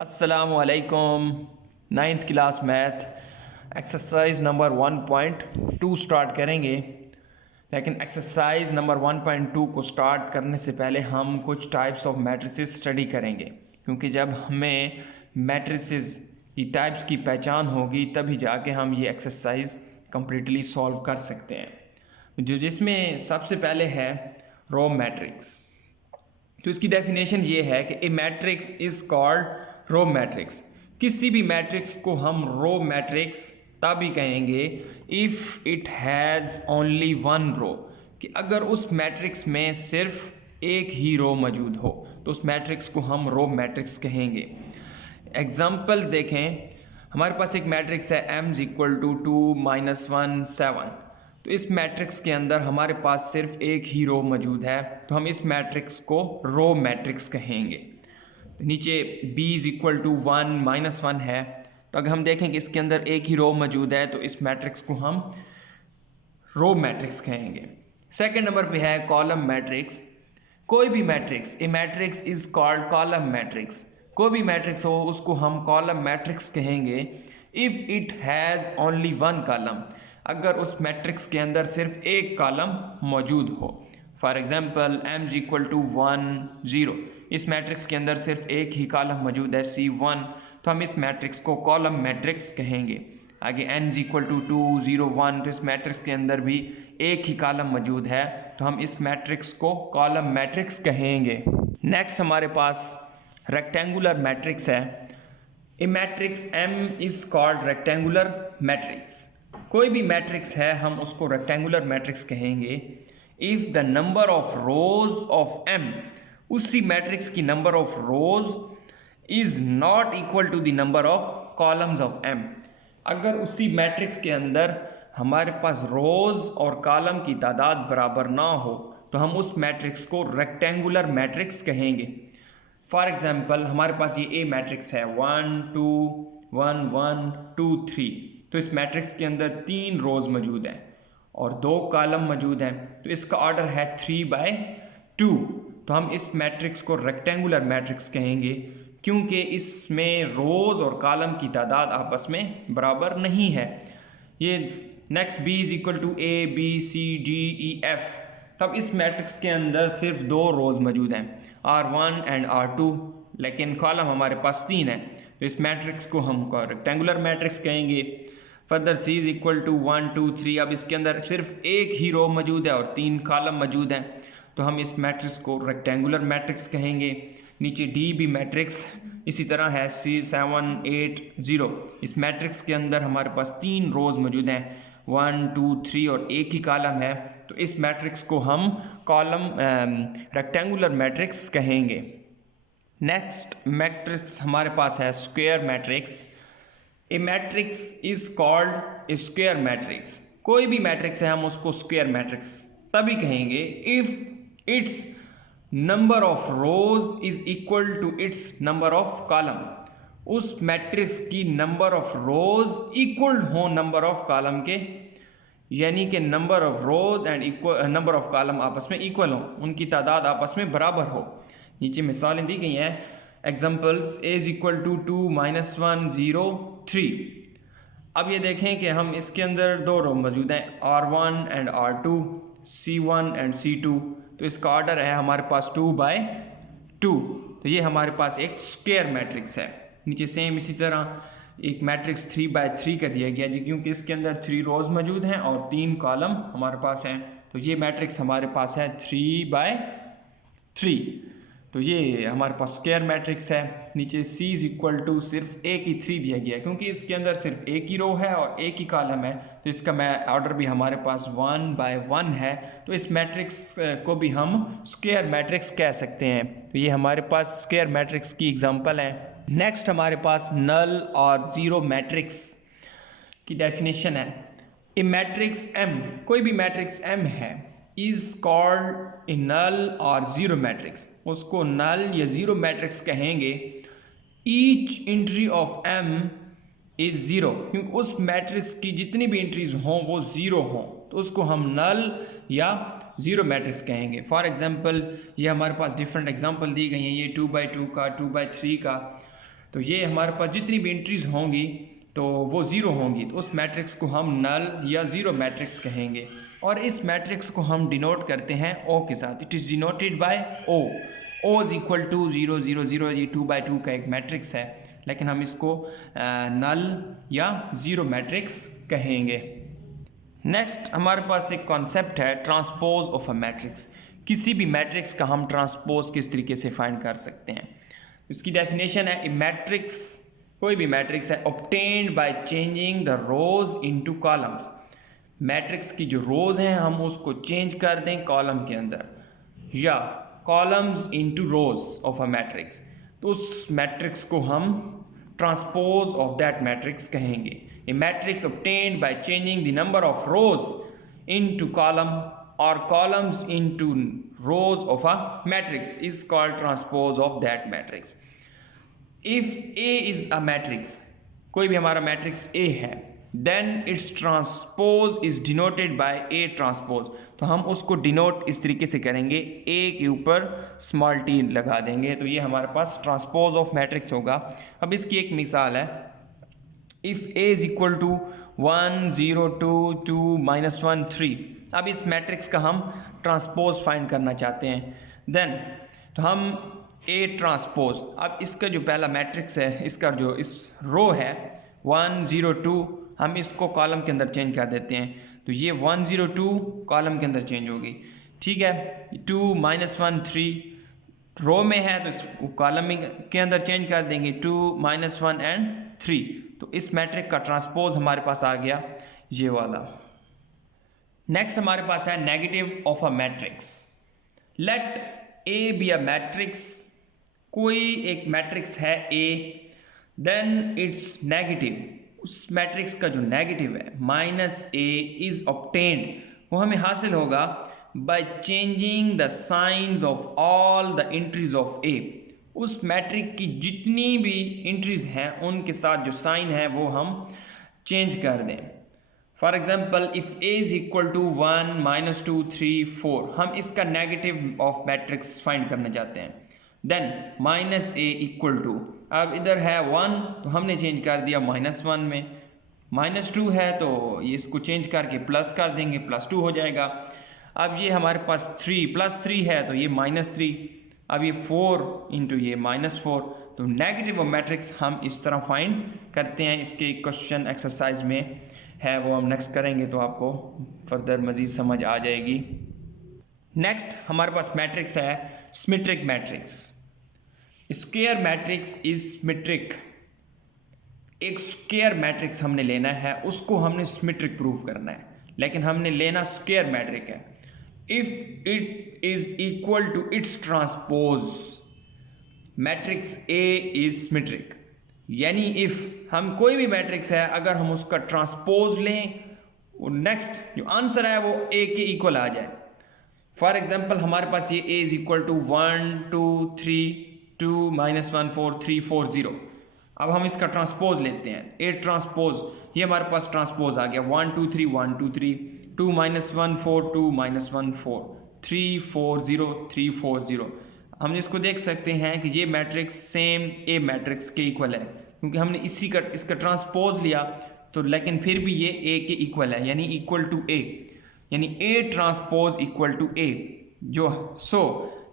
अस्सलामुअलैकुम। Ninth class math exercise number 1.2 start करेंगे। लेकिन एक्सरसाइज नंबर 1.2 को स्टार्ट करने से पहले हम कुछ टाइप्स ऑफ मैट्रिसेस स्टडी करेंगे, क्योंकि जब हमें मैट्रिसेस की टाइप्स की पहचान होगी तभी जाके हम ये एक्सरसाइज कम्प्लीटली सॉल्व कर सकते हैं। जिसमें सबसे पहले है रो मैट्रिक्स। तो इसकी डेफिनेशन ये है कि a matrix is called row matrix. किसी भी मैट्रिक्स को हम रो मैट्रिक्स तभी कहेंगे if it has only one row, कि अगर उस मैट्रिक्स में सिर्फ एक ही रो मौजूद हो तो उस मैट्रिक्स को हम रो मैट्रिक्स कहेंगे। एग्जाम्पल्स देखें, हमारे पास एक मैट्रिक्स है m = 2 -1 7। तो इस मैट्रिक्स के अंदर हमारे पास सिर्फ एक ही रो मौजूद है, तो हम इस मैट्रिक्स को रो मैट्रिक्स कहेंगे। नीचे b = 1 -1 है, तो अगर हम देखें कि इसके अंदर एक ही रो मौजूद है तो इस मैट्रिक्स को हम रो मैट्रिक्स कहेंगे। सेकंड नंबर पे है कॉलम मैट्रिक्स। कोई भी matrix, A matrix is called column matrix. कोई भी मैट्रिक्स हो उसको हम कॉलम मैट्रिक्स कहेंगे if it has only one column, अगर उस मैट्रिक्स के अंदर सिर्फ एक कॉलम मौजूद हो। फॉर एग्जांपल m = 1 0, इस मैट्रिक्स के अंदर सिर्फ एक ही कॉलम मौजूद है C1, तो हम इस मैट्रिक्स को कॉलम मैट्रिक्स कहेंगे। आगे n = 2 0 1, तो इस मैट्रिक्स के अंदर भी एक ही कॉलम मौजूद है, तो हम इस मैट्रिक्स को कॉलम मैट्रिक्स कहेंगे। नेक्स्ट हमारे पास रेक्टेंगुलर मैट्रिक्स है। A matrix M is called rectangular matrix. कोई भी मैट्रिक्स है हम उसको रेक्टेंगुलर मैट्रिक्स कहेंगे if the number of rows of M, उसी मैट्रिक्स की number of rows is not equal to the number of columns of M। अगर उसी मैट्रिक्स के अंदर हमारे पास रोज और कॉलम की तादाद बराबर ना हो तो हम उस मैट्रिक्स को रेक्टेंगुलर मैट्रिक्स कहेंगे। फॉर एग्जांपल हमारे पास ये ए मैट्रिक्स है 1 2 1 1 2 3, तो इस मैट्रिक्स के अंदर 3 रोज मौजूद हैं और 2 कॉलम मौजूद हैं, तो इसका ऑर्डर है 3/2, तो हम इस मैट्रिक्स को रेक्टेंगुलर मैट्रिक्स कहेंगे क्योंकि इसमें रोज और कॉलम की तादाद आपस में बराबर नहीं है। ये next b = a b c d e f, तब इस मैट्रिक्स के अंदर सिर्फ 2 रोज मौजूद हैं R1 एंड R2, लेकिन कॉलम हमारे पास 3 है, तो इस मैट्रिक्स को हम रेक्टेंगुलर मैट्रिक्स कहेंगे। फर्दर c = 1 2 3, अब इसके अंदर सिर्फ एक ही रो मौजूद है और 3 कॉलम मौजूद हैं, तो हम इस मैट्रिक्स को रेक्टेंगुलर मैट्रिक्स कहेंगे। नीचे d भी मैट्रिक्स इसी तरह है 7 8 0, इस मैट्रिक्स के अंदर हमारे पास 3 रोज मौजूद हैं 1 2 3 और एक ही कॉलम है, तो इस मैट्रिक्स को हम कॉलम रेक्टेंगुलर मैट्रिक्स कहेंगे। नेक्स्ट मैट्रिक्स हमारे पास है square matrix. A matrix is called a square matrix. कोई भी मैट्रिक्स है हम उसको स्क्वायर मैट्रिक्स तभी कहेंगे if its number of rows is equal to its number of column, उस मैट्रिक्स की नंबर ऑफ रोज इक्वल हो नंबर ऑफ कॉलम के, यानी कि number of rows and number of column आपस में इक्वल हो, उनकी तादाद आपस में बराबर हो। नीचे मिसालें दी गई हैं। Examples a = 2 -1 0 3। अब ये देखें कि हम इसके अंदर 2 रो मौजूद हैं R1 and R2, C1 and C2, तो इसका ऑर्डर है हमारे पास 2/2, तो ये हमारे पास एक स्क्वायर मैट्रिक्स है। नीचे सेम इसी तरह एक मैट्रिक्स 3/3 का दिया गया जी, क्योंकि इसके अंदर 3 रोज मौजूद हैं और 3 कॉलम हमारे पास हैं, तो ये मैट्रिक्स हमारे पास है 3/3, तो ये हमारे पास स्क्वायर मैट्रिक्स है। नीचे c = सिर्फ एक ही 3 दिया गया है, क्योंकि इसके अंदर सिर्फ एक ही रो है और एक ही कॉलम है, तो इसका ऑर्डर भी हमारे पास 1/1 है, तो इस मैट्रिक्स को भी हम स्क्वायर मैट्रिक्स कह सकते हैं। तो ये हमारे पास स्क्वायर मैट्रिक्स की एग्जांपल है। नेक्स्ट हमारे पास नल और ज़ीरो मैट्रिक्स की डेफिनेशन है। ए मैट्रिक्स M, कोई भी मैट्रिक्स M है, इज कॉल्ड ए नल और ज़ीरो मैट्रिक्स, उसको नल या ज़ीरो मैट्रिक्स कहेंगे each entry of M is zero, क्योंकि उस मैट्रिक्स की जितनी भी एंट्रीज हों वो ज़ीरो हों, तो उसको हम नल या ज़ीरो मैट्रिक्स कहेंगे। फॉर एग्जांपल ये हमारे पास डिफरेंट एग्जांपल दी गई हैं, ये 2/2 का, 2/3 का, तो ये हमारे पास जितनी भी एंट्रीज होंगी तो वो ज़ीरो होंगी, तो उस मैट्रिक्स को हम नल या ज़ीरो मैट्रिक्स कहेंगे। और इस मैट्रिक्स को हम डिनोट करते हैं ओ के साथ। It is denoted by O. O is equal to 0 0 0, ये 2/2 का एक मैट्रिक्स है, लेकिन हम इसको नल या ज़ीरो मैट्रिक्स कहेंगे। नेक्स्ट हमारे पास एक कॉन्सेप्ट है ट्रांसपोज ऑफ अ मैट्रिक्स। किसी भी मैट्रिक्स का हम ट्रांसपोज किस तरीके से फाइंड कर सकते हैं। इसकी डेफिनेशन है, ए मैट्रिक्स, कोई भी मैट्रिक्स है, obtained by changing the rose into columns. Matrix की जो रोज हैं हम उसको चेंज कर दें कॉलम के अंदर, या columns into rose of a matrix, तो उस मैट्रिक्स को हम ट्रांसपोज ऑफ दैट मैट्रिक्स कहेंगे। A matrix obtained by changing the number of rows into column or columns into rows of a matrix is called transpose of that matrix. If A is a matrix, कोई भी हमारा matrix A है, then its transpose is denoted by A transpose। तो हम उसको denote इस तरीके से करेंगे, A के ऊपर स्मॉल t लगा देंगे, तो ये हमारे पास ट्रांसपोज ऑफ मैट्रिक्स होगा। अब इसकी एक मिसाल है, if A is equal to 1 0 2 2 -1 3। अब इस मैट्रिक्स का हम ट्रांसपोज फाइंड करना चाहते हैं, देन तो हम A ट्रांसपोज, अब इसका जो पहला मैट्रिक्स है, इसका जो इस रो है 1 0 2, हम इसको कॉलम के अंदर चेंज कर देते हैं, तो ये 1 0 2 कॉलम के अंदर चेंज होगी, ठीक है। 2 -1 3 रो में है तो इसको कॉलम के अंदर चेंज कर देंगे, 2 -1 एंड 3, तो इस मैट्रिक का ट्रांसपोज हमारे पास आ गया ये वाला। नेक्स्ट हमारे पास है negative of a matrix. Let A be a matrix, कोई एक मैट्रिक्स है ए, देन इट्स नेगेटिव, उस मैट्रिक्स का जो नेगेटिव है -a इज ऑब्टेन्ड, वो हमें हासिल होगा by changing the signs of all the entries of a. उस मैट्रिक की जितनी भी एंट्रीज हैं उनके साथ जो साइन है वो हम चेंज कर दें। For example, if a is equal to 1 -2 3 4, हम इसका नेगेटिव ऑफ मैट्रिक्स फाइंड करना चाहते हैं, देन -a इक्वल टू, अब इधर है 1 तो हमने चेंज कर दिया -1 में, -2 है तो ये इसको चेंज करके प्लस कर देंगे, +2 हो जाएगा। अब ये हमारे पास 3 +3 है तो ये -3, अब ये 4 इंटू ये -4, तो नेगेटिव ऑफ मैट्रिक्स हम इस तरह फाइंड करते हैं। इसके क्वेश्चन एक्सरसाइज में है, वो हम नेक्स्ट करेंगे तो आपको फर्दर मज़ीद समझ आ जाएगी। नेक्स्ट हमारे पास मैट्रिक्स है symmetric matrix. Square matrix is symmetric. एक स्क्वायर मैट्रिक्स हमने लेना है, उसको हमने सिमेट्रिक प्रूव करना है, लेकिन हमने लेना स्क्वायर मैट्रिक है। If it is equal to its transpose, matrix A is symmetric, यानी इफ हम कोई भी मैट्रिक्स है अगर हम उसका ट्रांसपोज लें, नेक्स्ट जो आंसर है वो ए के इक्वल आ जाए। फॉर एग्जांपल हमारे पास ये ए इज इक्वल टू 1 2 3 2 -1 4 3 4 0। अब हम इसका ट्रांसपोज लेते हैं, ए ट्रांसपोज, ये हमारे पास ट्रांसपोज आ गया 1 2 3 1 2 3 2 -1 4 2 -1 4 3 4 0 3 4 0। हम इसको देख सकते हैं कि ये मैट्रिक्स सेम ए मैट्रिक्स के इक्वल है, क्योंकि हमने इसका ट्रांसपोज लिया, तो लेकिन फिर भी ये ए के इक्वल है, यानी इक्वल टू ए, यानी ए ट्रांसपोज इक्वल टू ए। जो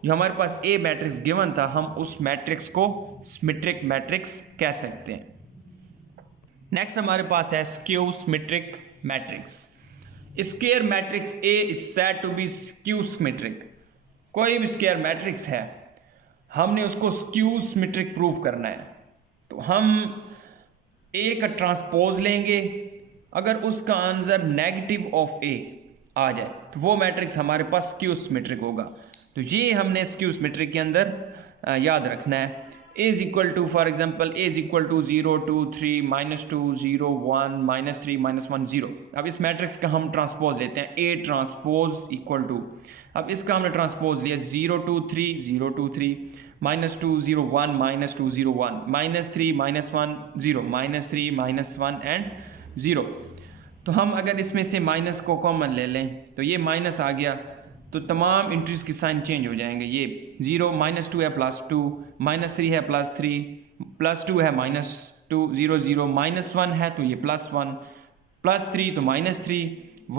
हमारे पास ए मैट्रिक्स गिवन था, हम उस मैट्रिक्स को सिमेट्रिक मैट्रिक्स कह सकते हैं। नेक्स्ट हमारे पास है skew symmetric matrix. Square matrix A is said to be skew symmetric. कोई भी स्क्वायर मैट्रिक्स है, हमने उसको स्क्यू सिमेट्रिक प्रूव करना है, तो हम ए का ट्रांसपोज लेंगे, अगर उसका आंसर नेगेटिव ऑफ ए आ जाए तो वो मैट्रिक्स हमारे पास स्क्यू सिमेट्रिक होगा। तो ये हमने स्क्यू सिमेट्रिक के अंदर याद रखना है। A is equal to, for example a is equal to 0 2 3 -2 0 1 -3 -1 0। अब इस मैट्रिक्स का हम ट्रांसपोज लेते हैं, ए ट्रांसपोज इक्वल टू, अब इसका हमने ट्रांसपोज लिया 0 2 3 0 2 3 -2 0 1 -2 0 1 -3 -1 0 -3 -1 एंड 0। तो हम अगर इसमें से माइनस को कॉमन ले लें तो ये माइनस आ गया, तो तमाम इंट्रीज के साइन चेंज हो जाएंगे। ये 0 -2 है +2, -3 है +3, +2 है -2, 0 0 -1 है तो ये +1, +3 तो -3,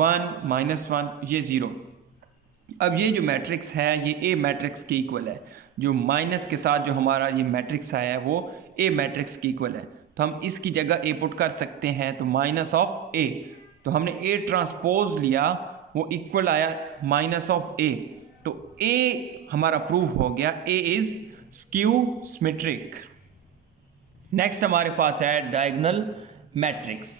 1 -1 ये 0। अब ये जो मैट्रिक्स है ये ए मैट्रिक्स के इक्वल है। जो माइनस के साथ जो हमारा ये मैट्रिक्स आया है वो ए मैट्रिक्स के इक्वल है, तो हम इसकी जगह ए पुट कर सकते हैं, तो -ए। तो हमने ए ट्रांसपोज लिया, वो इक्वल आया -ए, तो ए हमारा प्रूव हो गया, ए इज स्क्यू सिमेट्रिक। नेक्स्ट हमारे पास है diagonal matrix.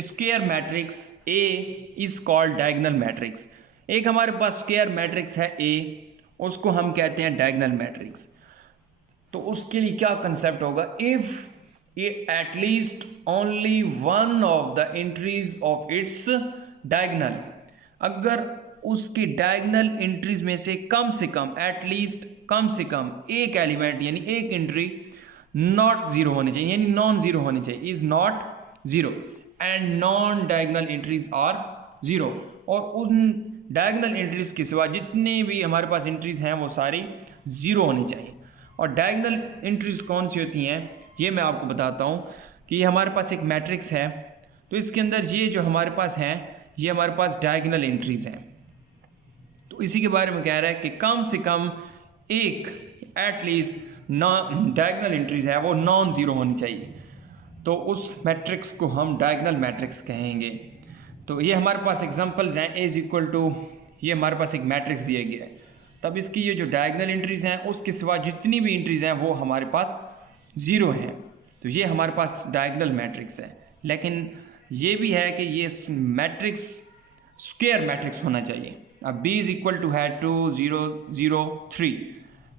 Square matrix A is called diagonal matrix. एक हमारे पास स्क्वायर मैट्रिक्स है ए, उसको हम कहते हैं डायगोनल मैट्रिक्स। तो उसके लिए क्या कंसेप्ट होगा, if A at least only one of the entries of its diagonal, अगर उसकी डायगोनल एंट्रीज में से कम एटलीस्ट कम से कम एक एलिमेंट यानी एक एंट्री नॉट जीरो होनी चाहिए, यानी नॉन जीरो होनी चाहिए, is not zero, and non diagonal entries are zero. और उन डायगोनल एंट्रीज के सिवा जितनी भी हमारे पास एंट्रीज हैं वो सारी जीरो होनी चाहिए। और डायगोनल एंट्रीज कौन सी होती हैं ये मैं आपको बताता हूँ कि ये हमारे पास एक मैट्रिक्स है, तो इसके अंदर ये जो हमारे पास हैं ये हमारे पास डायगोनल एंट्रीज हैं। तो इसी के बारे में कह रहा है कि कम से कम एक एटलीस्ट नॉन डायगोनल एंट्रीज है वो नॉन जीरो होनी चाहिए, तो उस मैट्रिक्स को हम डायगोनल मैट्रिक्स कहेंगे। तो ये हमारे पास एग्जांपल्स हैं, ए इज इक्वल टू, ये हमारे पास एक मैट्रिक्स दिया गया है, तब इसकी ये जो डायगोनल एंट्रीज हैं उसके सिवा जितनी भी एंट्रीज हैं वो हमारे पास ज़ीरो हैं, तो ये हमारे पास डायगोनल मैट्रिक्स है। लेकिन ये भी है कि ये मैट्रिक्स स्क्वायर मैट्रिक्स होना चाहिए। अब b इज इक्वल टू है 2 0 0 3,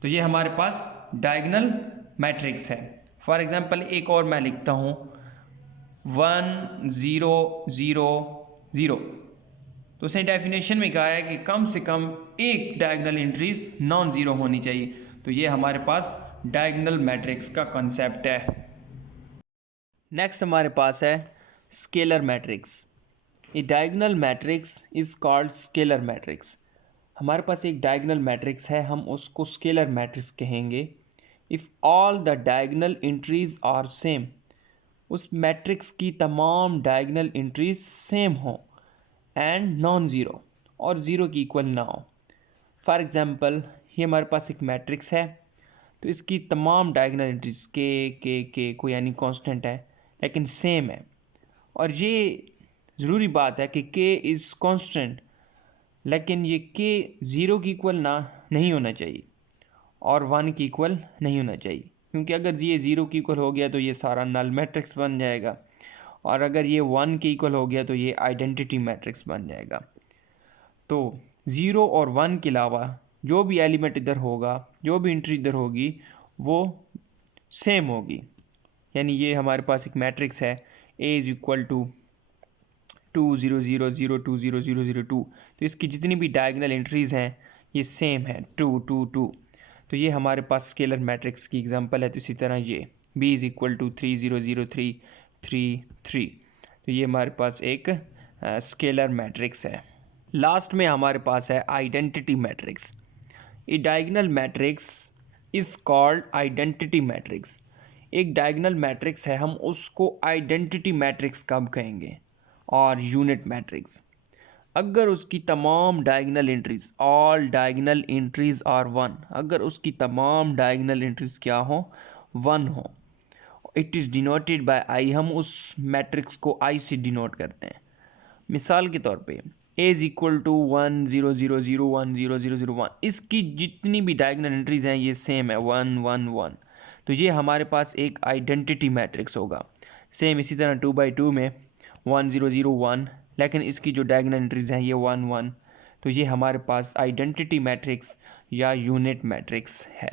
तो ये हमारे पास डायगोनल मैट्रिक्स है। फॉर एग्जांपल एक और मैं लिखता हूँ 1 0 0 0, तो उसने डेफिनेशन में कहा है कि कम से कम एक डायगोनल एंट्रीज नॉन ज़ीरो होनी चाहिए, तो ये हमारे पास डायगोनल मैट्रिक्स का कॉन्सेप्ट है। नेक्स्ट हमारे पास है scalar matrix. A diagonal matrix is called scalar matrix. हमारे पास एक डायगोनल मैट्रिक्स है, हम उसको स्केलर मैट्रिक्स कहेंगे if all the diagonal entries are same, उस मैट्रिक्स की तमाम डायगोनल एंट्रीज सेम हों एंड नॉन ज़ीरो, और ज़ीरो की इक्वल ना हो। फॉर एग्ज़ाम्पल ये हमारे पास एक मैट्रिक्स है, तो इसकी तमाम डायगोनल एंट्रीज के कोई यानी कांस्टेंट है लेकिन सेम है, और ये ज़रूरी बात है कि के इज़ कांस्टेंट, लेकिन ये के ज़ीरो की इक्वल ना नहीं होना चाहिए और 1 की इक्वल नहीं होना चाहिए, क्योंकि अगर ये ज़ीरो की इक्वल हो गया तो ये सारा नल मैट्रिक्स बन जाएगा, और अगर ये 1 के इक्वल हो गया तो ये आइडेंटिटी मैट्रिक्स बन जाएगा। तो 0 और 1 के अलावा जो भी एलिमेंट इधर होगा, जो भी एंट्री इधर होगी वो सेम होगी। यानी ये हमारे पास एक मैट्रिक्स है ए इज़ इक्वल टू 2 0 0 0 2 0 0 0 2, तो इसकी जितनी भी डायगोनल एंट्रीज़ हैं ये सेम है 2 2 2, तो ये हमारे पास स्केलर मैट्रिक्स की एग्जांपल है। तो इसी तरह ये b इज़ इक्वल टू 3 0 0 3 3 3, तो ये हमारे पास एक स्केलर मैट्रिक्स है। लास्ट में हमारे पास है identity matrix. A diagonal matrix is called identity matrix. एक डायगोनल मैट्रिक्स है, हम उसको आइडेंटिटी मैट्रिक्स कब कहेंगे, और यूनिट मैट्रिक्स अगर उसकी तमाम diagonal entries, all diagonal entries are 1, अगर उसकी तमाम डायगोनल एंट्रीज क्या हो 1 हो, इट इज़ डिनोटेड बाय आई, हम उस मैट्रिक्स को आई से डिनोट करते हैं। मिसाल के तौर पे a इज़ इक्वल टू 1 0 0 0 1 0 0 0 1, इसकी जितनी भी डायगोनल एंट्रीज हैं ये सेम है 1 1 1, तो ये हमारे पास एक आइडेंटिटी मैट्रिक्स होगा। सेम इसी तरह 2/2 में 1 0 0 1, लेकिन इसकी जो डायगोनल एंट्रीज हैं ये 1 1, तो ये हमारे पास आइडेंटिटी मैट्रिक्स या यूनिट मैट्रिक्स है।